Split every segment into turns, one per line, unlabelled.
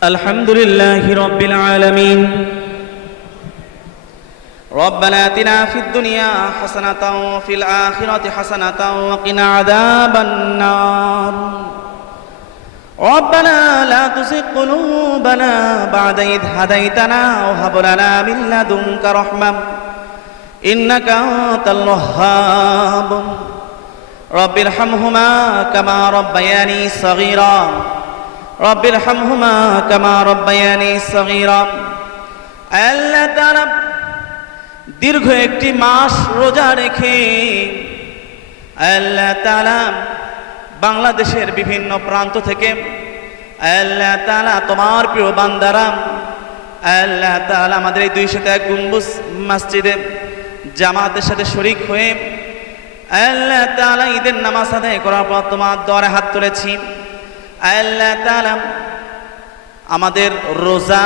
الحمد لله رب العالمين. ربنا آتنا في الدنيا حسنة وفي الآخرة حسنة وقنا عذاب النار. ربنا لا تزغ قلوبنا بعد إذ هديتنا وهب لنا من لدنك رحمة. إنك أنت الوهاب. رب ارحمهما كما ربياني صغيرا. رب ارحمهما كما ربياني صغيرا আল্লাহ তাআলা দীর্ঘ একটি মাস রোজা রেখে আল্লাহ তাআলা বাংলাদেশের বিভিন্ন প্রান্ত থেকে আল্লাহ তাআলা তোমার প্রিয় বান্দারা আল্লাহ তাআলা আমাদের এই দুইশো এক গুম্বুজ মসজিদে জামাতের সাথে শরিক হয়ে আল্লাহ তাআলা ঈদের নামাজ আদায় করার পর তোমার দরে হাত তুলেছি আল্লাহ তাআলা আমাদের রোজা,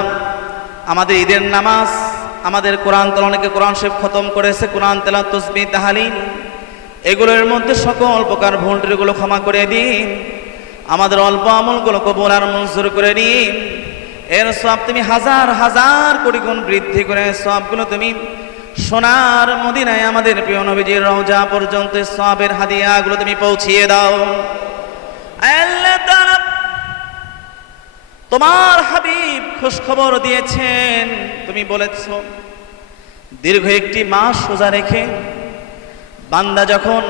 আমাদের ঈদের নামাজ, আমাদের কোরআন তেল অনেকে কোরআন শেফ খতম করেছে, কোরআন তেলা তসবি তাহালিন এগুলোর মধ্যে সকল প্রকার ভুল ক্ষমা করে দিন, আমাদের অল্প আমলগুলো কবুল আর মঞ্জুর করে দিন। এর সব তুমি হাজার হাজার কোটি গুণ বৃদ্ধি করে সবগুলো তুমি সোনার মদিনায় আমাদের প্রিয় নবীজির রওজা পর্যন্ত সবের হাদিয়াগুলো তুমি পৌঁছিয়ে দাও। আল্লাহ তোমার হাবিব খোঁজ খবর দিয়েছেন। তুমি বলেছ, দীর্ঘ একটি মাস সোজা রেখে বান্দা যখন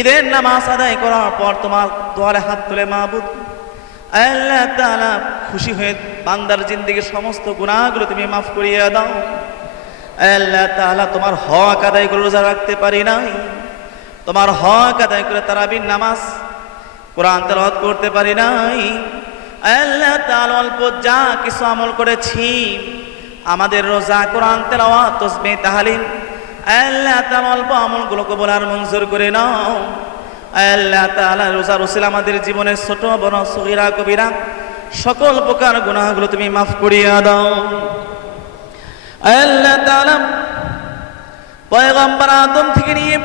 ঈদের নামাজ আদায় করার পর তোমার দোয়ারে হাত তুলে মাহবুদ আল্লাহ খুশি হয়ে বান্দার জিন্দিগির সমস্ত গুণাগুলো তুমি মাফ করিয়ে দাও। আল্লাহ তাআলা তোমার হক আদায় করে রোজা রাখতে পারি নাই। তোমার হক আদায় করে তারাবির নামাজ, কোরআন তেলাওয়াত করতে পারি নাই। আল্লাহ তাআলা অল্প যা কিছু আমল করেছি, আমাদের রোজা, কোরআন, তেলাওয়াত তসবিহ তাহলিল, আল্লাহ তাআলা অল্প আমলগুলো কবুল আর মঞ্জুর করে নাও। আল্লাহ তাআলা রোজা রসিল আমাদের জীবনের ছোট, বড়, সগীরা, কবিরা, সকল প্রকার গুনাহগুলো তুমি মাফ করিয়া দাও। আল্লাহ তাআলা পয়গম্বর আদম থেকে নিয়ে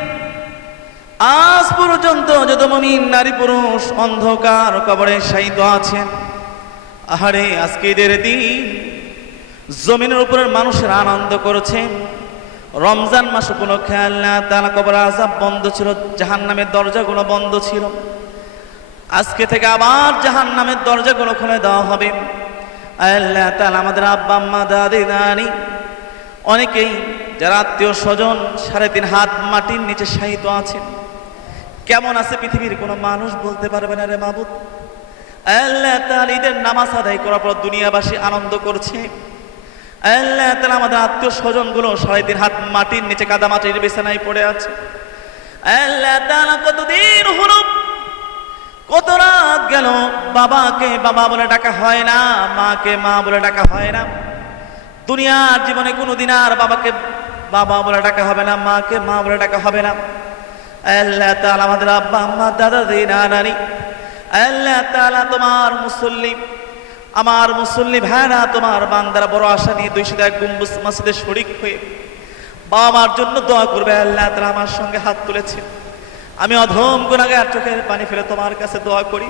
আজ পর্যন্ত যত মমিন নারী পুরুষ অন্ধকার কবরে শায়িত আছেন, আহারে আজকে ঈদের দিন জমিনের উপরের মানুষের আনন্দ করেছেন। রমজান মাস উপলক্ষে আল্লাহ তালা কবর আজাব বন্ধ ছিল জাহান নামের দরজাগুলো বন্ধ ছিল। আজকে থেকে আবার জাহান নামের দরজাগুলো খুলে দেওয়া হবে। আল্লাহ তালা আমাদের আব্বা, আম্মা, দাদি দানি অনেকেই যারা আত্মীয় স্বজন সাড়ে তিন হাত মাটির নিচে শায়িত আছেন। কেমন আছে পৃথিবীর? কোনো মানুষ বলতে পারবে না রে মাবুদ আল্লাহ তাআলা ঈদের নামাজ আদায় করার পর দুনিয়াবাসী আনন্দ করছে। আল্লাহ তাআলা আমাদের আত্মীয় স্বজনগুলো সাড়ে তিন হাত মাটির নিচে কাদা মাটির বিছানায় পড়ে আছে। আল্লাহ তাআলা কতদিন হলো কত রাত গেল, বাবাকে বাবা বলে ডাকা হয় না, মাকে মা বলে ডাকা হয় না। দুনিয়ার জীবনে কোনোদিন আর বাবাকে বাবা বলে ডাকা হবে না, মাকে মা বলে ডাকা হবে না। আল্লাহ তাআলা আমাদের আব্বা, আম্মা, দাদা না নানি আল্লাহ তাআলা তোমার মুসল্লি, আমার মুসল্লি ভাইরা তোমার বান্দারা বড় আশা নিয়ে দুইশো এক গুম্বুজ মসজিদে শরিক হয়ে বাবা মার জন্য দোয়া করবে। আল্লাহ তাআলা আমার সঙ্গে হাত তুলেছে আমি অধম গুণাগার চোখের পানি ফেলে তোমার কাছে দোয়া করি।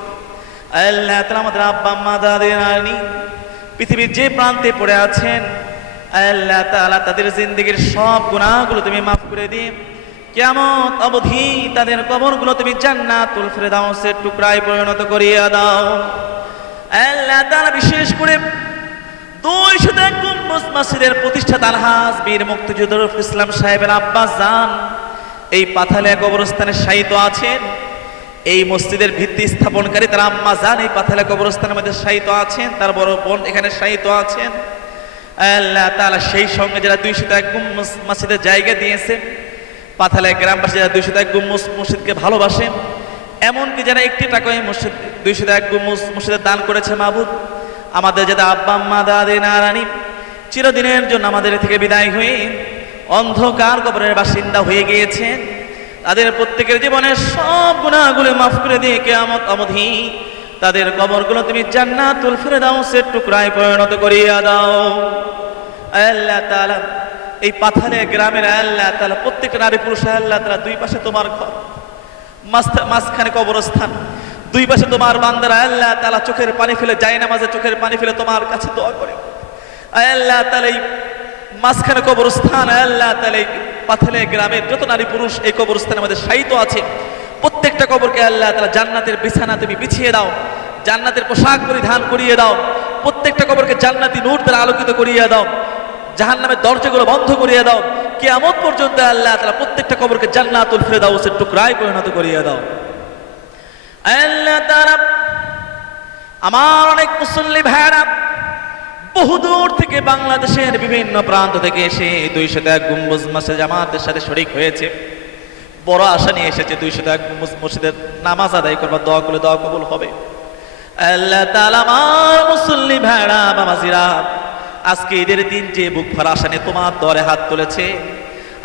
আল্লাহ তাআলা আমাদের আব্বা, আম্মা, দাদি নানি, পৃথিবীর যে প্রান্তে পড়ে আছেন, আল্লাহ তাআলা তাদের জিন্দগির সব গুনাহগুলো তুমি মাফ করে দিন। কেমন অবধি তাদের কবরগুলো তুমি জান্নাতুল ফেরদাউসের টুকরায় পরিণত করিয়া দাও। আল্লাহ তাআলা বিশেষ করে দুই শত এক গম্বুজ মসজিদের প্রতিষ্ঠাতা আলহাজ বীর মুক্তিযুদ্ধ ইসলাম সাহেবের আব্বাস জান, এই পাথালিয়া কবরস্থানে শায়িত আছেন। এই মসজিদের ভিত্তি স্থাপনকারী তার আম্মা জান এই পাথালিয়া কবরস্থানের মধ্যে শায়িত আছেন, তার বড় বোন এখানে শায়িত আছেন। আল্লাহ তাআলা সেই সঙ্গে যারা দুইশো এক মসজিদের জায়গা দিয়েছেন পাথালে গ্রামবাসী যারা দুইশো এক গুম্মুস মসজিদকে ভালোবাসে, এমনকি যারা একটি টাকায় মসজিদ, দুইশো এক গুম্মুস মসজিদে দান করেছে মাহবুদ আমাদের যাদের আব্বা, আম্মা, দাদি নারানি চিরদিনের জন্য আমাদের থেকে বিদায় হয়ে অন্ধকার কবরের বাসিন্দা হয়ে গিয়েছেন তাদের প্রত্যেকের জীবনের সব গুণাগুলো মাফ করে দিয়ে কেয়ামত অবধি তাদের কবরগুলো তুমি জান্নাতুল সে টুকরায় পরিণত করিয়া দাও। আল্লাহ তাআলা এই পাথারে গ্রামের আল্লাহ তাআলা প্রত্যেক নারী পুরুষ আল্লাহ তাআলা দুই পাশে তোমার ঘর মাঝ- মাঝখানে কবরস্থান। দুই পাশে তোমার বান্দারা আল্লাহ তালা চোখের পানি ফেলে যায় না মাঝে চোখের পানি ফেলে তোমার কাছে দোয়া করে। আল্লাহ তালা এই মাঝখানে কবরস্থান আল্লাহ তালা এই পাথেলে গ্রামের যত নারী পুরুষ এই কবরস্থানে আমাদের শায়িত আছে। প্রত্যেকটা কবরকে আল্লাহ তালা জান্নাতের বিছানা তুমি বিছিয়ে দাও, জান্নাতের পোশাক পরিধান করিয়ে দাও, প্রত্যেকটা কবরকে জান্নাতি নূর দ্বারা আলোকিত করিয়ে দাও। জাহান নামের দরজাগুলো বন্ধ করিয়ে দাও। কেয়ামত পর্যন্ত আল্লাহ তালা প্রত্যেকটা কবরকে জান্নাতুল ফেরদাউসের টুকরায় পরিণত করিয়ে দাও। আল্লাহ তাআলা, আমার অনেক মুসল্লি ভাইরা বহুদূর থেকে বাংলাদেশের বিভিন্ন প্রান্ত থেকে এসে দুইশো এক গুম্বুজ মাসে জামাতের সাথে শরিক হয়েছে। বড় আশা নিয়ে এসেছে দুইশো এক গুম্বুজ মসজিদের নামাজ আদায় করবার দোয়া করলে দোয়া কবুল হবে। আল্লাহ তাআলা, আমার মুসল্লি ভাইরা বাবাজিরা আজকে ঈদের দিন যে বুক ভরা আশা নিয়ে তোমার দরে হাত তুলেছে,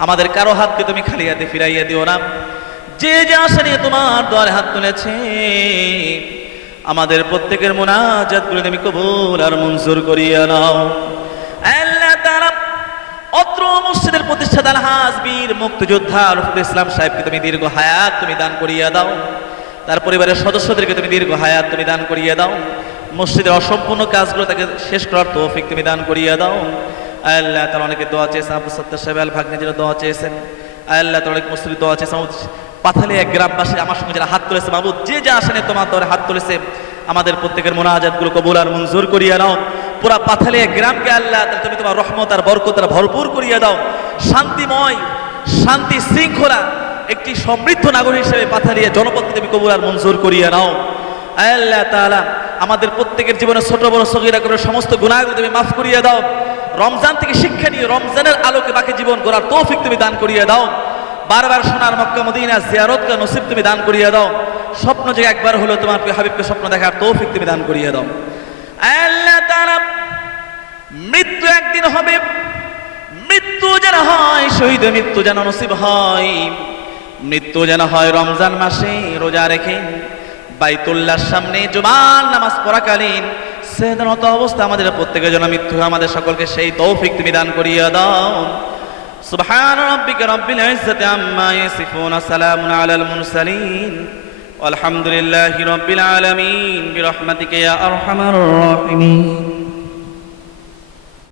আমাদের কারও হাতকে তুমি খালি হাতে ফিরাইয়া দিও না। যে যে আশা নিয়ে তোমার দরে হাত তুলেছে, আমাদের প্রত্যেকের মোনাজাত করে তুমি কবুল আর মঞ্জুর করিয়া নাও। আল্লাহ তাআলা অত্র মসজিদের প্রতিষ্ঠাতা আলহাজ বীর মুক্তিযোদ্ধা রফিকুল ইসলাম সাহেবকে তুমি দীর্ঘ হায়াত তুমি দান করিয়া দাও। তার পরিবারের সদস্যদেরকে তুমি দীর্ঘ হায়াত তুমি দান করিয়ে দাও। মসজিদের অসম্পূর্ণ কাজগুলো তাকে শেষ করার তৌফিক তুমি দান করিয়ে দাও। আল্লাহ তার অনেকে দোয়া চেয়েছেন, আবু সত্তর সাহেব আল ভাগ্নে যেন দোয়া চেয়েছেন। আল্লাহ তার অনেক মুসলিম দোয়া চেয়েছেন। পাথালে এক গ্রামবাসী আমার সঙ্গে যারা হাত তুলেছে বাবু যে যা আসেনি তোমার দরে হাত তুলেছে, আমাদের প্রত্যেকের মোনাজাতগুলো কবুল আর মঞ্জুর করিয়ে নাও পুরা পাথালে এক গ্রামকে আল্লাহ তুমি তোমার রহমত আর বরকত আর ভরপুর করিয়ে দাও। শান্তিময়, শান্তি শৃঙ্খলা, একটি সমৃদ্ধ নাগরিক হিসেবে পাথালিয়া জনপদকে তুমি কবুল আর মঞ্জুর করিয়ে নাও আল্লাহ তাআলা, আমাদের প্রত্যেকের জীবনে ছোট বড় সগিরা করে সমস্ত গুণাগুলো তুমি মাফ করিয়ে দাও। রমজান থেকে শিক্ষা নিয়ে রমজানের আলোকে বাকি জীবন গড়ার তৌফিক তুমি দান করিয়ে দাও। বারবার সোনার মক্কা, মদিনা জিয়ারতকে নসিব তুমি দান করিয়ে দাও। স্বপ্ন যে একবার হলো তোমার হাবিবকে স্বপ্ন দেখার তৌফিক তুমি দান করিয়ে দাও। আল্লাহ তাআলা, মৃত্যু একদিন হবে। মৃত্যু যেন হয়, শহীদ মৃত্যু যেন নসিব হয়। মৃত্যু যেন হয় রমজান মাসে, রোজা রেখে। বাইতুল্লাহর সামনে জুমার নামাজ পড়াকালীন সেদানত অবস্থা আমাদের প্রত্যেকের জন্য মৃত্যু হয়, আমাদের সকলকে সেই তৌফিক তুমি দান করিয়ে দাও سبحان ربك رب العزة عما يصفون سلام على المرسلين والحمد لله رب العالمين برحمتك يا أرحم الراحمين